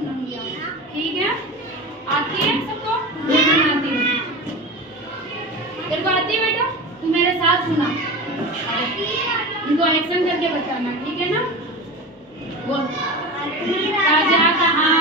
सुनाऊंगी। ठीक है, आती है सबको? मैं सुनाती हूँ। तेरे को आती है बेटा? तू मेरे साथ सुना, इनको एक्शन करके बताना, ठीक है ना? बोल। राजा कहाँ